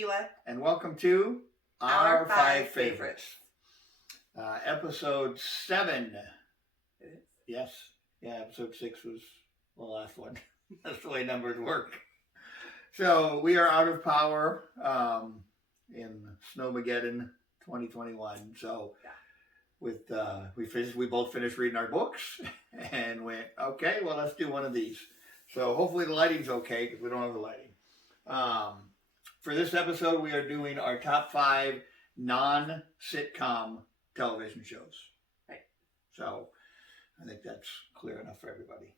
Sheila. And welcome to Our Five Favorites. Episode 7. It is. Yes. Yeah, episode 6 was the last one. That's the way numbers work. So we are out of power in Snowmageddon 2021. So with we both finished reading our books and went, okay, well, let's do one of these. So hopefully the lighting's okay because we don't have the lighting. For this episode, we are doing our top 5 non-sitcom television shows. Right. So I think that's clear enough for everybody.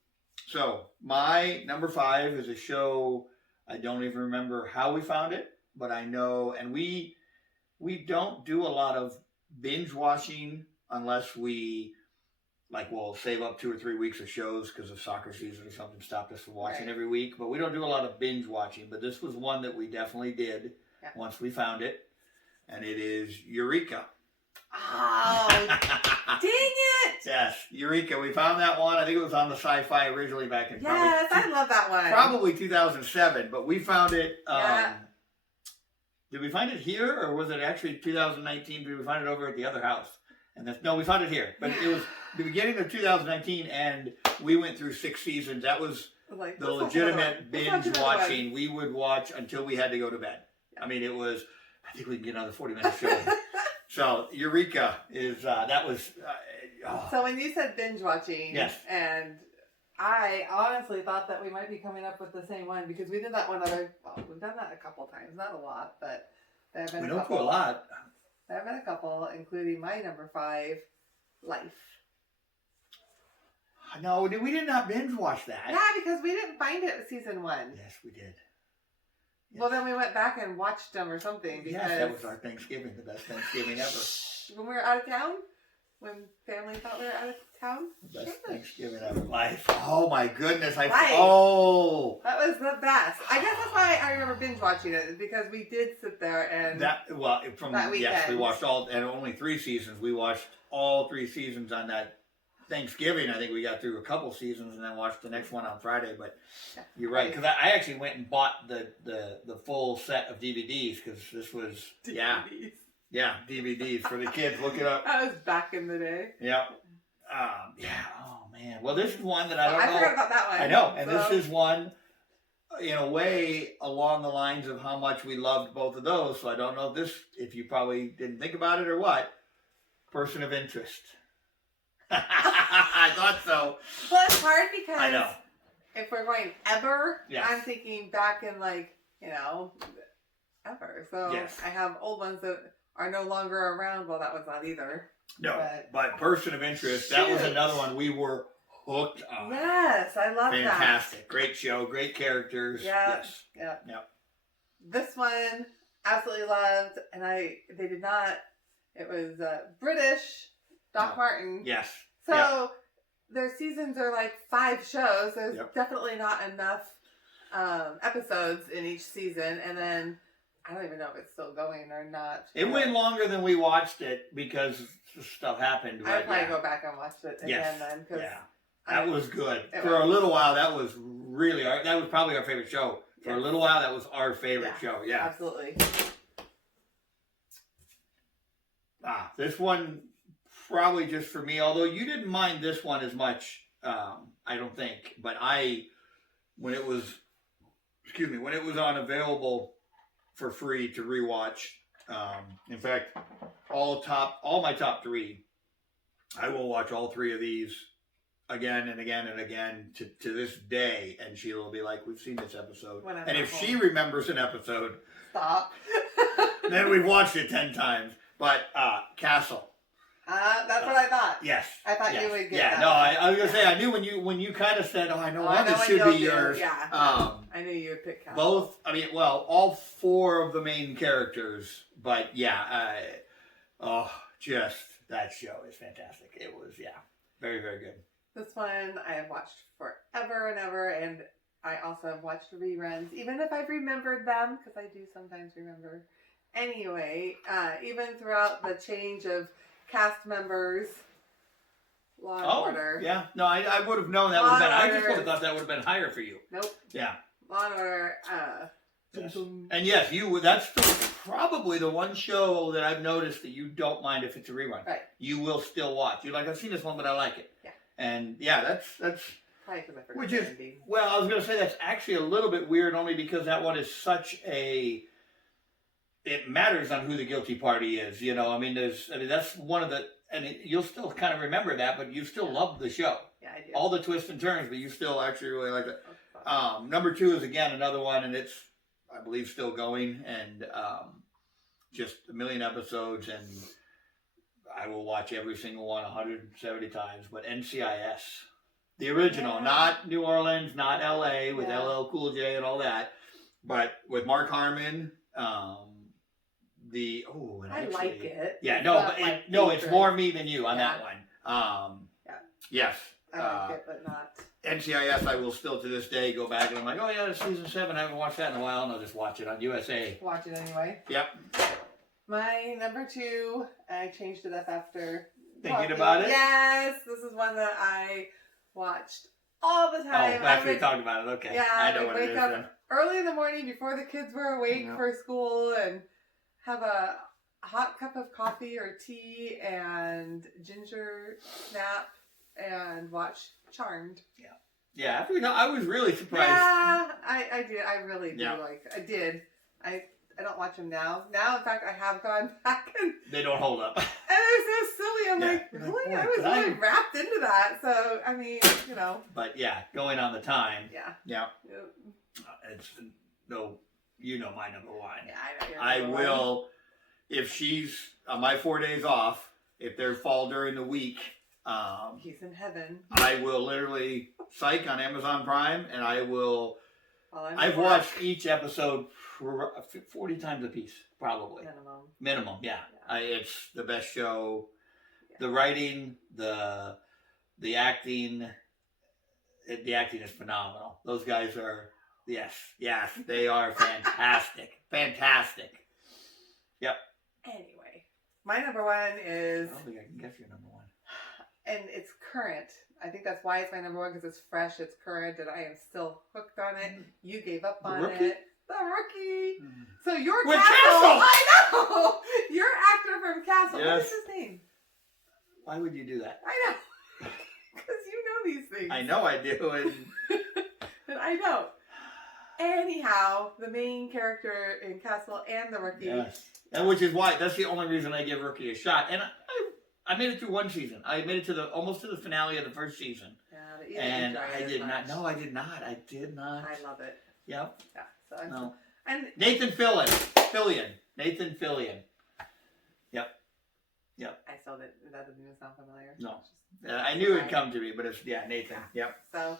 So my number 5 is a show, I don't even remember how we found it, but I know, and we don't do a lot of binge watching unless we'll save up 2 or 3 weeks of shows because of soccer season or something stopped us from watching every week. But we don't do a lot of binge watching. But this was one that we definitely did once we found it. And it is Eureka. Oh, dang it! Yes, Eureka. We found that one. I think it was on the Sci-Fi originally back in I love that one. Probably 2007. But we found it. Did we find it here or was it actually 2019? Did we find it over at the other house? No, we found it here. But it was the beginning of 2019, and we went through 6 seasons. That was the legitimate binge watching. We would watch until we had to go to bed. I mean, it was, I think we can get another 40-minute show. So, Eureka is, that was... So when you said binge watching, yes. And I honestly thought that we might be coming up with the same one because we did that we've done that a couple times, not a lot, but there have been we a don't couple. do a lot. There have been a couple, including my number 5, Life. No, we did not binge watch that. Yeah, because we didn't find it with season 1. Yes, we did. Yes. Well, then we went back and watched them or something. Because yes, that was our Thanksgiving, the best Thanksgiving ever. When we were out of town? When family thought we were out of town? The best Thanksgiving ever. Life. Oh my goodness. Life. Oh. That was the best. I guess that's why I remember binge watching it, because we did sit there and... that weekend. Yes, we watched only 3 seasons. We watched all 3 seasons on that Thanksgiving. I think we got through a couple seasons and then watched the next one on Friday. But you're right, because I actually went and bought the full set of DVDs because this was DVDs. Yeah, DVDs for the kids. Look it up. That was back in the day. Yeah. Oh man. Well, this is one that I don't know. I forgot about that one. I know, and this is one, in a way, along the lines of how much we loved both of those. So I don't know if you probably didn't think about it or what. Person of Interest. I thought so. Well, it's hard because I know. If we're going ever, yes. I'm thinking back in ever. So yes. I have old ones that are no longer around. Well, that was not either. No, but Person of Interest, that was another one we were hooked on. Yes, I love that. Fantastic. Great show, great characters. Yeah. Yes. Yeah. Yep. This one, absolutely loved, and they did not, it was British, Doc Martin. Yes. So their seasons are like 5 shows. There's definitely not enough episodes in each season, and then I don't even know if it's still going or not. It went longer than we watched it because stuff happened. I'd probably go back and watch it again then. Cause that was good. For a little while, that was really that was probably our favorite show. For a little while, that was our favorite show. Yeah. Absolutely. This one probably just for me, although you didn't mind this one as much, I don't think. But when it was on available for free to rewatch. In fact, all my top 3, I will watch all 3 of these again and again and again to this day, and Sheila will be like, "We've seen this episode," and if she remembers an episode, stop. then we've watched it 10 times. But Castle. That's what I thought. Yes. I thought you would get that. No, I was gonna say I knew when you kind of said, "Oh, I know one that should be yours." Yeah. I knew you would pick Castle. Both. I mean, all 4 of the main characters. But just that show is fantastic. It was very, very good. This one I have watched forever and ever, and I also have watched reruns, even if I've remembered them, because I do sometimes remember. Anyway, even throughout the change of cast members, Law and Order. Yeah. No, I would have known that would have been. I just would have thought that would have been higher for you. Nope. Yeah. Law and Order, Yes. Dun, dun. And yes, that's probably the one show that I've noticed that you don't mind if it's a rerun. Right. You will still watch. You're like, I've seen this one, but I like it. Yeah. And yeah, that's Probably because I forgot which the is ending. well, I was gonna say that's actually a little bit weird, only because that one is such a. It matters on who the guilty party is, you know. I mean, that's one of the, and you'll still kind of remember that, but you still love the show. Yeah, I do. All the twists and turns, but you still actually really like it. That's fun. Number 2 is again another one, and it's I believe still going, and just a million episodes, and I will watch every single one 170 times. But NCIS, the original, Yeah. not New Orleans, not LA with Yeah. LL Cool J and all that, but with Mark Harmon. And I actually- like it. Yeah, It's no, not but my it's favorite. more me than you on Yeah. that one. Yeah. Yes. I like it, but not. NCIS, I will still to this day go back and I'm like, oh yeah, it's season 7. I haven't watched that in a while, and I'll just watch it on USA. Watch it anyway. Yep. My number 2, I changed it up after Thinking about it? Yes, this is one that I watched all the Oh, time. after I we talked about it. Okay. Yeah, I know I what it wake is up then. early in the morning before the kids were awake Yeah. for school and have a hot cup of coffee or tea and ginger snap and watch Charmed. Yeah, after we know, I was really surprised. Yeah, I did. I really do Yeah. I did. I don't watch them now. Now, in fact, I have gone back and They don't hold up. they're so silly. I'm Yeah. like, You're like, really? boy, I was could really I- wrapped into that. So, I mean, you know, But yeah, going on the time. yeah. Yeah. Yeah, It's no, you know my number 1. I know you're I number one. will, if she's on my 4 days off, if they fall during the week, He's in heaven. I will literally Psych on Amazon Prime, and I will. While I'm I've at work, watched each episode 40 times a piece, probably minimum. minimum. Yeah, Yeah. it's the best show. Yeah. The writing, the acting, the acting is phenomenal. Those guys are yes, they are fantastic, fantastic. Anyway, my number 1 I is, don't think I can guess your number 1. and it's current. I think that's why it's my number 1, because it's fresh, it's current, and I am still hooked on it. You gave up The on Rookie? it. The Rookie. So your With Castle. Castle! I know. Your actor from Castle. What Yes. is his name? Why would you do that? I know. Because you know these things. I know I do, and And I don't. Anyhow, the main character in Castle and the Rookie. yes, and which is why that's the only reason I give Rookie a shot. And I made it through one season. I made it to almost to the finale of the first season, Yeah, but you didn't and enjoy it I as did much. not. No, I did not. I did not. I love it. Yep. Yeah. So I'm No. and Nathan Fillion. Nathan Fillion. I still didn't. That doesn't even sound familiar. No. It's just- I knew it'd come to me, but it's Nathan. Yep. So.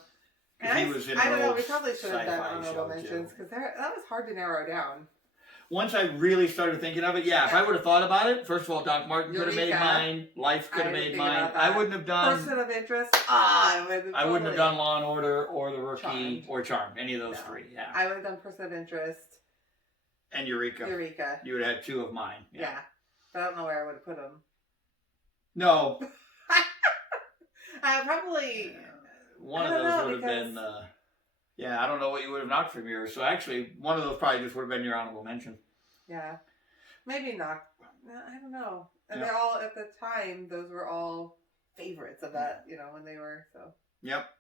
'Cause And he I, was in I an don't know. old We probably should have done sci-fi honorable show, mentions too. because that was hard to narrow down. Once I really started thinking of it, if I would have thought about it, first of all, Doc Martin could have made Eureka. mine. Life could I have didn't made think mine. about I that. wouldn't have done. Person of interest. I wouldn't have done Law and Order or The Rookie Charmed. or Charmed. Any of those No. 3. Yeah. I would have done person of interest. And Eureka. Eureka. You would have had 2 of mine. Yeah. But I don't know where I would have put them. No. Probably. One I of don't those know, would have been. I don't know what you would have knocked from yours. So actually, one of those probably just would have been your honorable mention. Yeah. Maybe not. I don't know. And Yeah. they're all at the time. Those were all favorites of that. You know when they were so. Yep.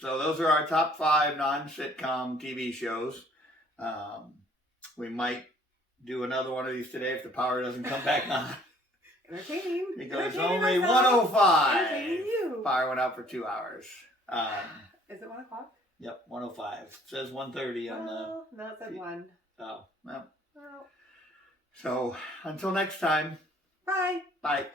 So those are our top 5 non-sitcom TV shows. We might do another one of these today if the power doesn't come back on. Entertaining. Because it's Entertaining only myself. 105. Entertaining you. Power went out for 2 hours. Is it 1 o'clock? Yep, 105. It says 1:30 on the. Oh, no, it said 1. Oh, well. Oh. So until next time, Bye. bye.